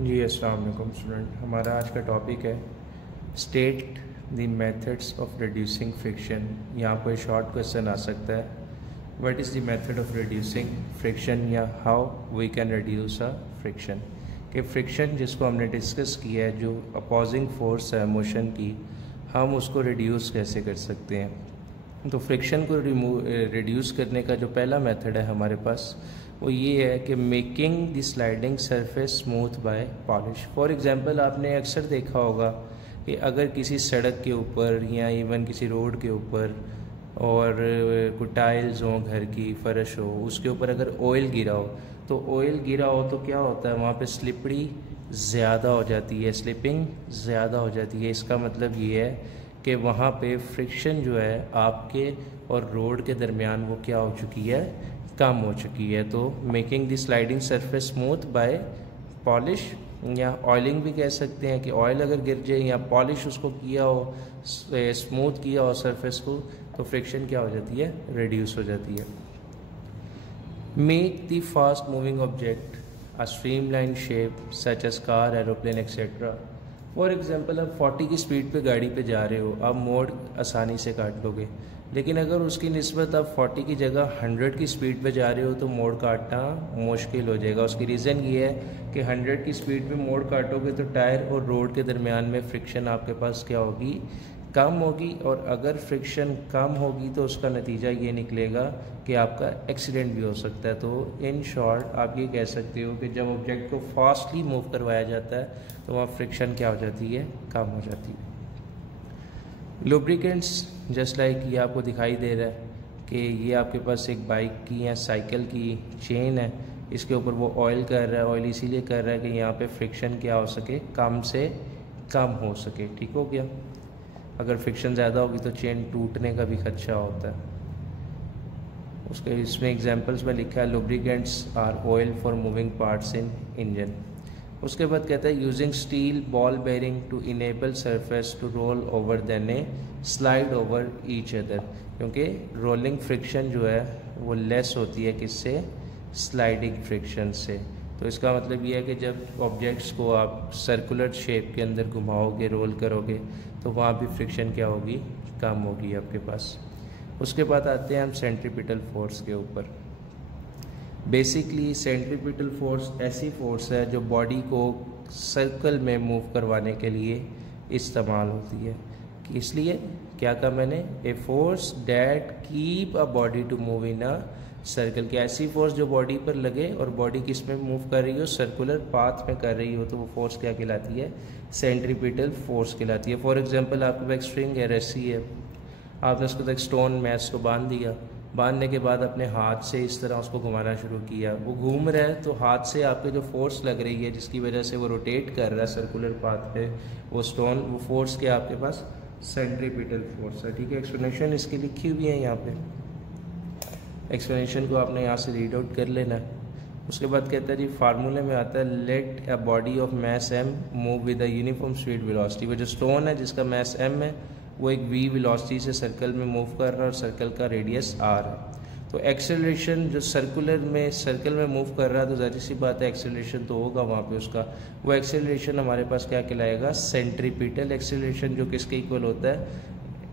जी अस्सलाम वालेकुम स्टूडेंट। हमारा आज का टॉपिक है state the methods of reducing friction. यहाँ पर शॉर्ट क्वेश्चन आ सकता है, what is the method of reducing friction या how we can reduce a friction. कि फ्रिक्शन जिसको हमने डिस्कस किया है, जो अपोजिंग फोर्स है मोशन की, हम उसको रिड्यूस कैसे कर सकते हैं। तो फ्रिक्शन को रिड्यूस करने का जो पहला मेथड है हमारे पास वो ये है कि making the sliding surface smooth by polish. For example आपने अक्सर देखा होगा कि अगर किसी सड़क के ऊपर या इवन किसी रोड के ऊपर और कोई टाइल्स हो, घर की फर्श हो, उसके ऊपर अगर ऑयल गिरा हो तो ऑयल गिरा हो तो क्या होता है, वहाँ पे स्लिपरी ज़्यादा हो जाती है, स्लिपिंग ज़्यादा हो जाती है। इसका मतलब ये है कि वहाँ पे फ्रिक्शन जो है आपके और रोड के दरमियान वो क्या हो चुकी है, कम हो चुकी है। तो making the sliding surface smooth by polish या ऑयलिंग भी कह सकते हैं कि ऑयल अगर गिर जाए या पॉलिश उसको किया हो, स्मूथ किया हो सरफेस को, तो फ्रिक्शन क्या हो जाती है, रिड्यूस हो जाती है। Make the fast moving object a streamline shape such as car, aeroplane etcetera. For example आप 40 की स्पीड पे गाड़ी पे जा रहे हो, आप मोड़ आसानी से काट लोगे, लेकिन अगर उसकी निस्बत आप 40 की जगह 100 की स्पीड पे जा रहे हो तो मोड़ काटना मुश्किल हो जाएगा। उसकी रीज़न ये है कि 100 की स्पीड पे मोड़ काटोगे तो टायर और रोड के दरमियान में फ्रिक्शन आपके पास क्या होगी, कम होगी, और अगर फ्रिक्शन कम होगी तो उसका नतीजा ये निकलेगा कि आपका एक्सीडेंट भी हो सकता है। तो इन शॉर्ट आप ये कह सकते हो कि जब ऑब्जेक्ट को फास्टली मूव करवाया जाता है तो वहाँ फ्रिक्शन क्या हो जाती है, कम हो जाती है। लुब्रिकेंट्स जस्ट लाइक ये आपको दिखाई दे रहा है कि ये आपके पास एक बाइक की या साइकिल की चेन है, इसके ऊपर वो ऑयल कर रहा है। ऑयल इसीलिए कर रहा है कि यहाँ पे फ्रिक्शन क्या हो सके, कम से कम हो सके। ठीक हो गया। अगर फ्रिक्शन ज़्यादा होगी तो चेन टूटने का भी खदशा होता है। उसके इसमें एग्जांपल्स में लिखा है lubricants are oil for moving parts in engine. उसके बाद कहता है using steel ball bearing to enable surface to roll over than a slide over each other. क्योंकि रोलिंग फ्रिक्शन जो है वो लेस होती है किससे, स्लाइडिंग फ्रिक्शन से। तो इसका मतलब ये है कि जब ऑब्जेक्ट्स को आप सर्कुलर शेप के अंदर घुमाओगे, रोल करोगे, तो वहाँ भी फ्रिक्शन क्या होगी, कम होगी आपके पास। उसके बाद आते हैं हम सेंट्रीपिटल फोर्स के ऊपर। बेसिकली सेंट्रीपिटल फोर्स ऐसी फोर्स है जो बॉडी को सर्कल में मूव करवाने के लिए इस्तेमाल होती है। इसलिए क्या कहा मैंने, a force that keep a body to move in a circle. की ऐसी फोर्स जो बॉडी पर लगे और बॉडी किस में मूव कर रही हो, सर्कुलर पाथ में कर रही हो, तो वो फोर्स क्या कहलाती है, सेंट्रीपिटल फोर्स कहलाती है। फॉर एग्जांपल आपके पास एक स्ट्रिंग है, रस्सी है, आपने उसको तक स्टोन मैच को बांध दिया, बांधने के बाद अपने हाथ से इस तरह उसको घुमाना शुरू किया, वो घूम रहा है, तो हाथ से आपके जो फोर्स लग रही है जिसकी वजह से वो रोटेट कर रहा है सर्कुलर पाथ पे वो स्टोन, वो फोर्स क्या आपके पास, सेंट्रीपिटल फोर्स है। ठीक है, एक्सप्लेनेशन इसकी लिखी हुई है यहाँ पे, एक्सप्लेनेशन को आपने यहाँ से रीड आउट कर लेना है। उसके बाद कहता है जी फार्मूले में आता है let a body of mass M move with a uniform speed velocity. वो जो स्टोन है जिसका मैस एम है वो एक वी वेलोसिटी से सर्कल में मूव कर रहा है और सर्कल का रेडियस आर है। तो एक्सेलरेशन जो सर्कल में मूव कर रहा है, तो जाहिर सी बात है एक्सेलरेशन तो होगा वहाँ पे उसका, वो एक्सेलरेशन हमारे पास क्या कहलाएगा, सेंट्रीपिटल एक्सेलरेशन, जो किसके इक्वल होता है,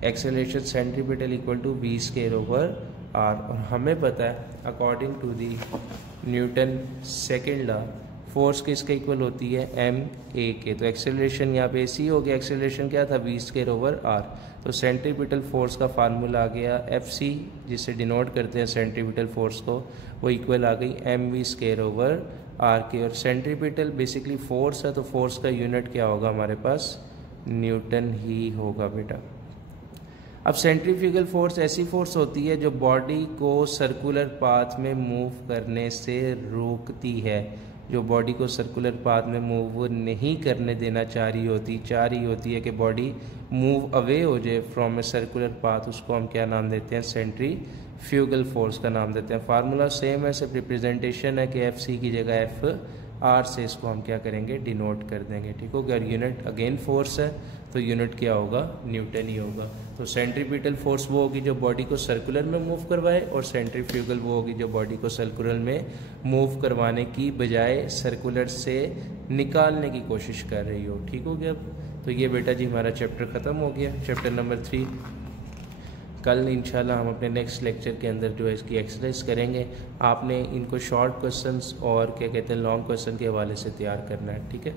acceleration centripetal equal to V square over R. और हमें पता है according to the Newton second law force किसके इक्वल होती है, एम ए के। तो एक्सेलरेशन यहाँ पे सी हो गया, एक्सेलरेशन क्या था, वी स्क्वायर ओवर आर। तो सेंट्रीपिटल फोर्स का फार्मूला आ गया एफ सी, जिसे डिनोट करते हैं सेंट्रीपिटल फोर्स को, वो इक्वल आ गई M V square over R के। और सेंट्रीपिटल बेसिकली फोर्स है, तो फोर्स का यूनिट क्या होगा हमारे पास, न्यूटन ही होगा बेटा। अब सेंट्रीफ्यूगल फोर्स ऐसी फोर्स होती है जो बॉडी को सर्कुलर पाथ में मूव करने से रोकती है, जो बॉडी को सर्कुलर पाथ में मूव नहीं करने देना चाह रही होती है कि बॉडी मूव अवे हो जाए फ्रॉम ए सर्कुलर पाथ, उसको हम क्या नाम देते हैं, सेंट्रीफ्यूगल फोर्स का नाम देते हैं। फार्मूला सेम है, सिर्फ रिप्रेजेंटेशन है कि एफ सी की जगह एफ आर से इसको हम क्या करेंगे, डिनोट कर देंगे। ठीक हो गया। यूनिट अगेन फोर्स है, तो तो यूनिट क्या होगा, न्यूटन ही होगा। तो सेंट्रीपिटल फोर्स वो होगी जो बॉडी को सर्कुलर में मूव करवाए, और सेंट्रीफ्यूगल वो होगी जो बॉडी को सर्कुलर में मूव करवाने की बजाय सर्कुलर से निकालने की कोशिश कर रही हो। ठीक हो गया। तो ये बेटा जी हमारा चैप्टर ख़त्म हो गया, चैप्टर नंबर 3। कल इंशाल्लाह हम अपने नेक्स्ट लेक्चर के अंदर जो है इसकी एक्सरसाइज करेंगे। आपने इनको शॉर्ट क्वेश्चंस और क्या कहते हैं लॉन्ग क्वेश्चन के हवाले से तैयार करना है। ठीक है।